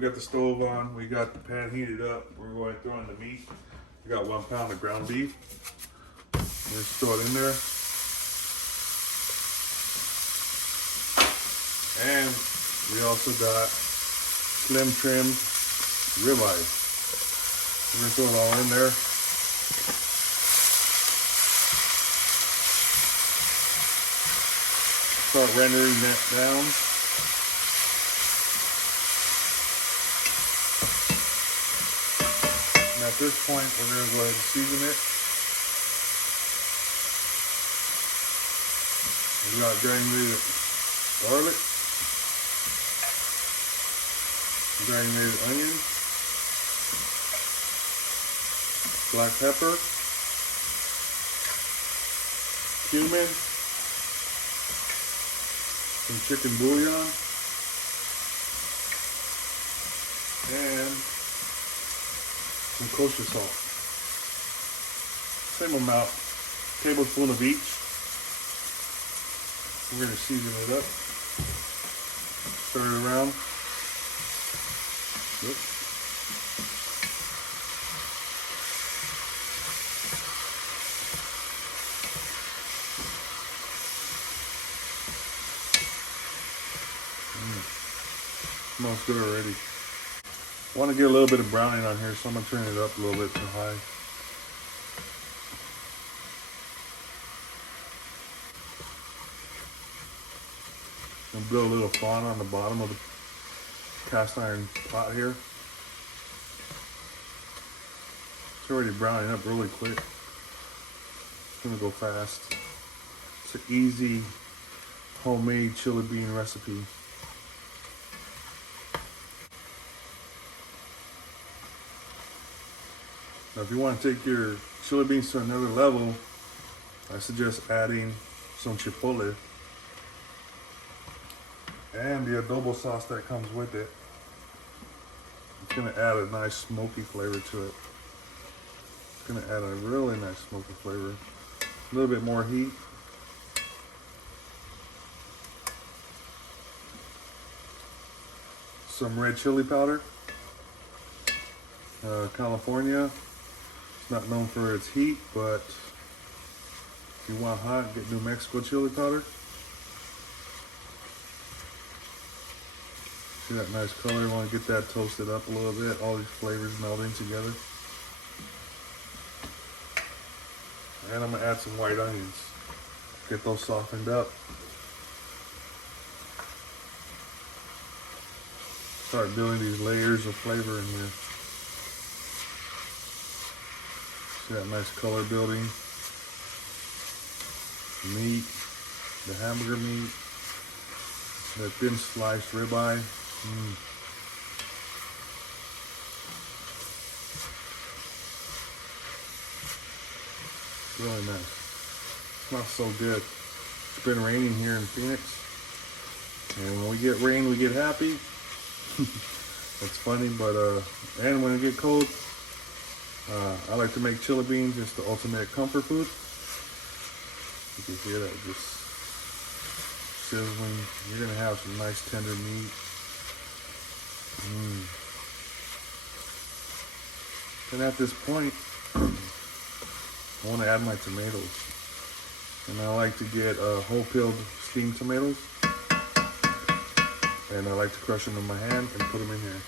we got the stove on, we got the pan heated up, we're going to throw in the meat. We got 1 pound of ground beef. Let's throw it in there. And we also got slim trimmed ribeye. We're gonna throw it all in there. Start rendering that down. And at this point, we're gonna go ahead and season it. We got granulated garlic, granulated onion, black pepper, cumin, some chicken bullion, and some kosher salt. Same amount, tablespoon of each. We're going to season it up. Stir it around. Yep. Smells good already. I want to get a little bit of browning on here, so I'm going to turn it up a little bit to high. I'm going to build a little fond on the bottom of the cast iron pot here. It's already browning up really quick. It's going to go fast. It's an easy homemade chili bean recipe. Now, if you want to take your chili beans to another level, I suggest adding some chipotle and the adobo sauce that comes with it. It's going to add a nice smoky flavor to it. It's going to add a really nice smoky flavor. A little bit more heat. Some red chili powder. California. Not known for its heat, but if you want hot, get New Mexico chili powder. See that nice color? You want to get that toasted up a little bit, all these flavors melding together. And I'm going to add some white onions. Get those softened up. Start building these layers of flavor in here. See that nice color building. Meat, the hamburger meat, the thin sliced ribeye. Really nice. Smells so good. It's been raining here in Phoenix, and when we get rain, we get happy. That's funny, but and when it get cold, I like to make chili beans. It's the ultimate comfort food. You can hear that just sizzling. You're gonna have some nice tender meat. And at this point, I want to add my tomatoes. And I like to get whole peeled steamed tomatoes. And I like to crush them in my hand and put them in here.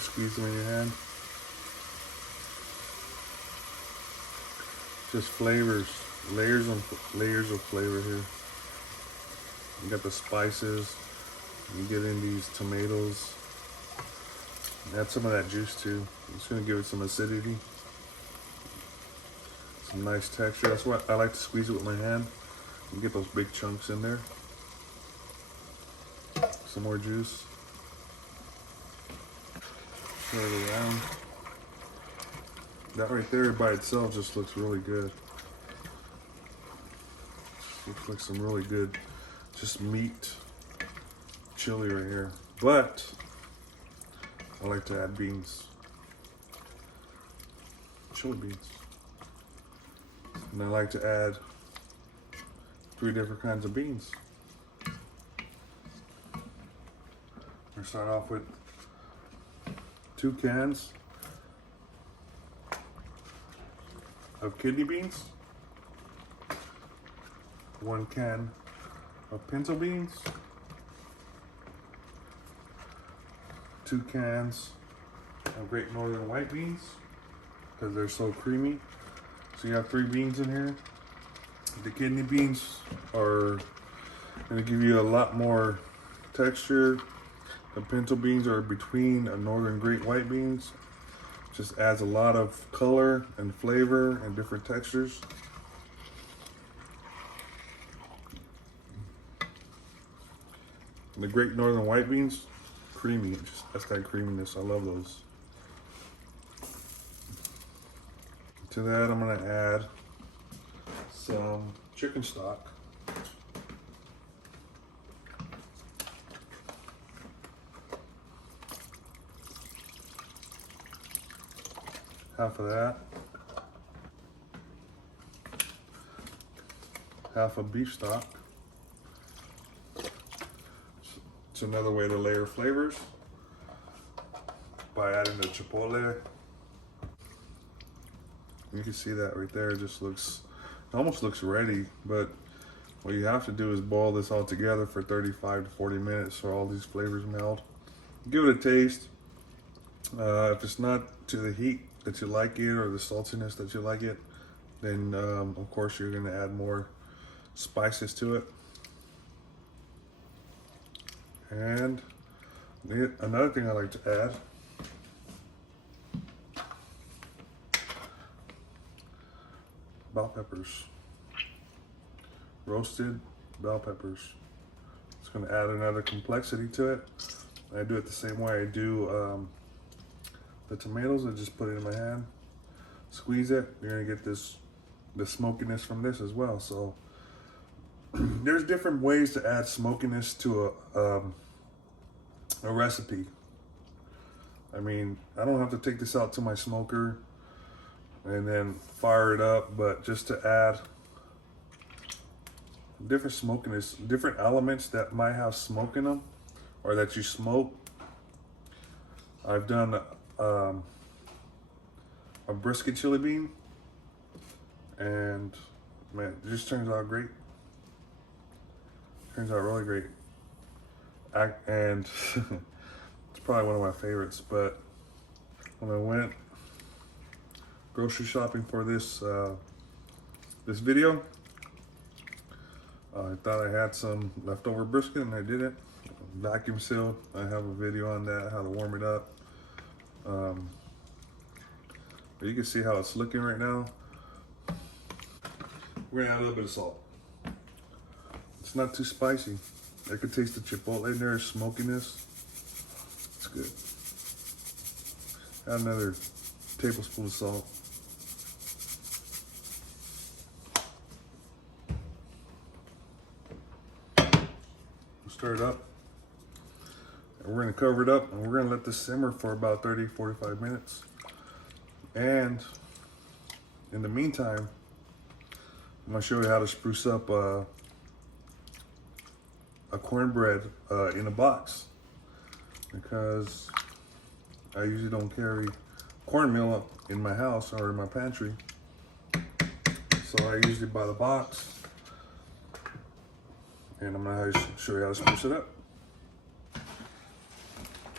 Squeeze them in your hand. Just flavors, layers of flavor here. You got the spices. You get in these tomatoes. Add some of that juice too. It's gonna give it some acidity. Some nice texture. That's why I like to squeeze it with my hand. You get those big chunks in there. Some more juice. Stir it around. That right there by itself just looks really good. Looks like some really good, just meat chili right here. But I like to add beans, chili beans. And I like to add 3 different kinds of beans. We're gonna start off with 2 cans of kidney beans, 1 can of pinto beans, 2 cans of Great Northern white beans because they're so creamy. So you have 3 beans in here. The kidney beans are going to give you a lot more texture. The pinto beans are between a Northern Great white beans. Just adds a lot of color and flavor and different textures. And the Great Northern white beans, creamy. That's that creaminess. I love those. To that, I'm going to add some chicken stock. Half of that. Half of beef stock. It's another way to layer flavors by adding the chipotle. You can see that right there. It just looks, it almost looks ready, but what you have to do is boil this all together for 35 to 40 minutes so all these flavors meld. Give it a taste. If it's not to the heat that you like it or the saltiness that you like it, then of course you're gonna add more spices to it. And another thing I like to add bell peppers, roasted bell peppers. It's going to add another complexity to it. I do it the same way I do the tomatoes. I just put it in my hand, squeeze it. You're going to get the smokiness from this as well. So there's different ways to add smokiness to a recipe. I mean, I don't have to take this out to my smoker and then fire it up, but just to add different smokiness, different elements that might have smoke in them or that you smoke. I've done a brisket chili bean, and man, it just turns out great. Turns out really great. And it's probably one of my favorites, but when I went grocery shopping for this this video, I thought I had some leftover brisket and I didn't. Vacuum sealed. I have a video on that, how to warm it up. But you can see how it's looking right now. We're gonna add a little bit of salt. It's not too spicy. I can taste the chipotle in there, smokiness. It's good. Add another tablespoon of salt. Stir it up. And we're gonna cover it up and we're gonna let this simmer for about 30-45 minutes. And in the meantime, I'm gonna show you how to spruce up a cornbread in a box, because I usually don't carry cornmeal up in my house or in my pantry. So I usually buy the box, and I'm gonna show you how to spruce it up.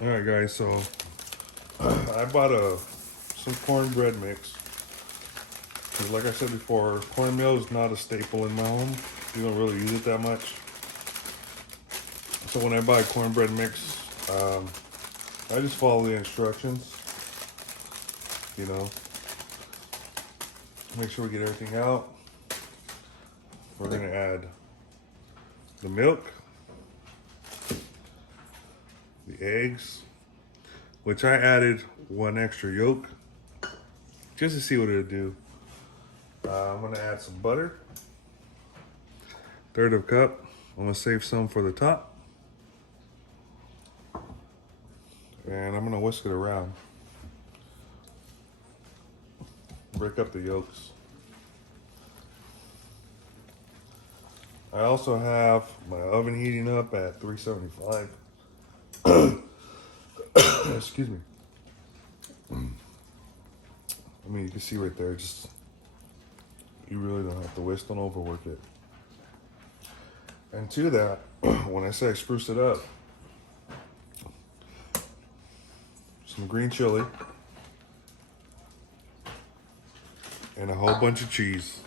All right, guys, so I bought some cornbread mix. Because like I said before, cornmeal is not a staple in my home. We don't really use it that much. So when I buy cornbread mix, I just follow the instructions, you know. Make sure we get everything out. We're gonna add the milk, the eggs, which I added 1 extra yolk, just to see what it'll do. I'm gonna add some butter, 1/3 of a cup. I'm gonna save some for the top. And I'm gonna whisk it around. Break up the yolks. I also have my oven heating up at 375. Excuse me. I mean, you can see right there, just, you really don't have to waste, don't overwork it. And to that, when I say I spruce it up, some green chili and a whole bunch of cheese.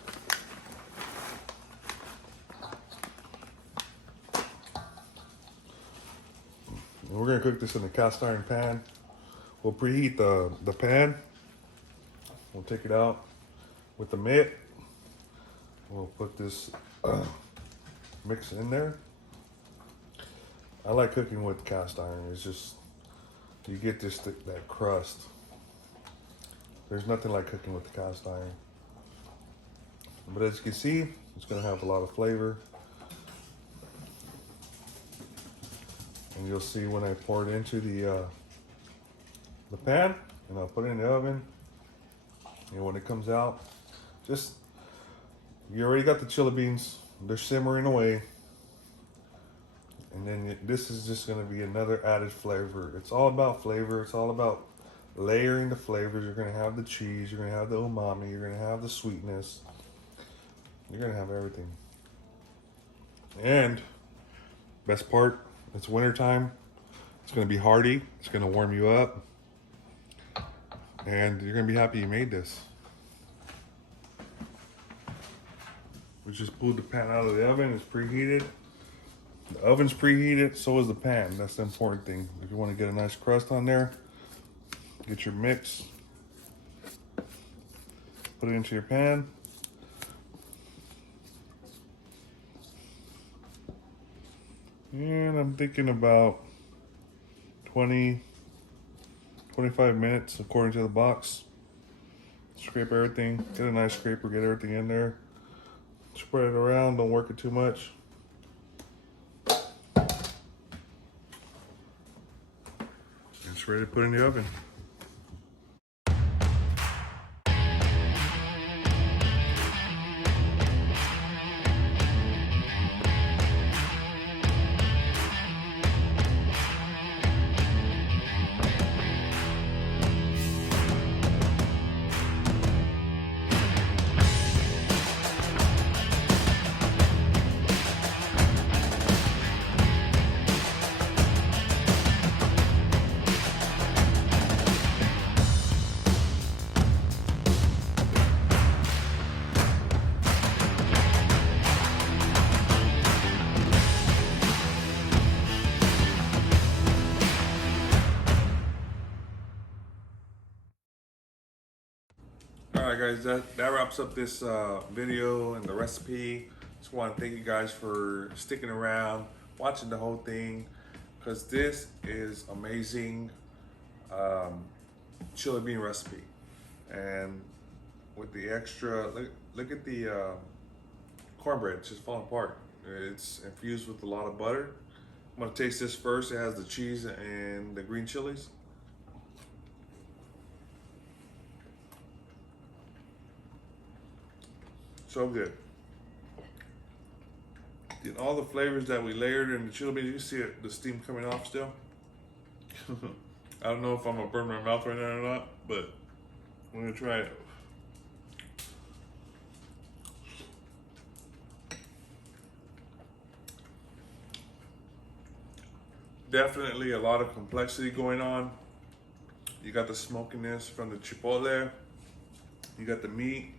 And we're gonna cook this in a cast iron pan. We'll preheat the pan. We'll take it out with the mitt. We'll put this mix in there. I like cooking with cast iron. It's just, you get this that crust. There's nothing like cooking with the cast iron. But as you can see, it's gonna have a lot of flavor. And you'll see when I pour it into the pan, and I'll put it in the oven. And when it comes out, just, you already got the chili beans. They're simmering away. And then this is just gonna be another added flavor. It's all about flavor. It's all about layering the flavors. You're gonna have the cheese. You're gonna have the umami. You're gonna have the sweetness. You're gonna have everything. And best part, it's wintertime. It's gonna be hearty. It's gonna warm you up. And you're gonna be happy you made this. We just pulled the pan out of the oven. It's preheated. The oven's preheated, so is the pan. That's the important thing. If you want to get a nice crust on there, get your mix, put it into your pan. And I'm thinking about 20, 25 minutes according to the box. Scrape everything, get a nice scraper, get everything in there. Spread it around, don't work it too much. And it's ready to put in the oven. Alright guys, that wraps up this video and the recipe. Just want to thank you guys for sticking around, watching the whole thing, because this is amazing chili bean recipe. And with the extra, look at the cornbread, it's just falling apart. It's infused with a lot of butter. I'm gonna taste this first. It has the cheese and the green chilies. So good. And all the flavors that we layered in the chili beans, you can see it, the steam coming off still. I don't know if I'm gonna burn my mouth right now or not, but I'm gonna try it. Definitely a lot of complexity going on. You got the smokiness from the chipotle. You got the meat.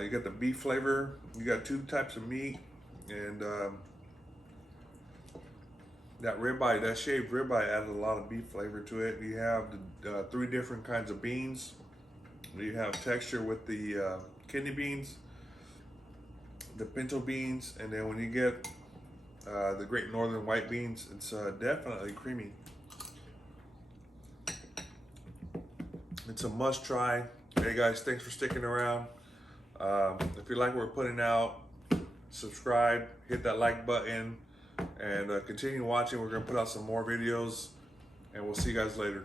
You got the beef flavor. You got two types of meat, and that ribeye, that shaved ribeye added a lot of beef flavor to it. You have the 3 different kinds of beans. You have texture with the kidney beans, the pinto beans, and then when you get the Great Northern white beans, it's definitely creamy. It's a must try. Hey guys, thanks for sticking around. If you like what we're putting out, subscribe, hit that like button, and continue watching. We're going to put out some more videos, and we'll see you guys later.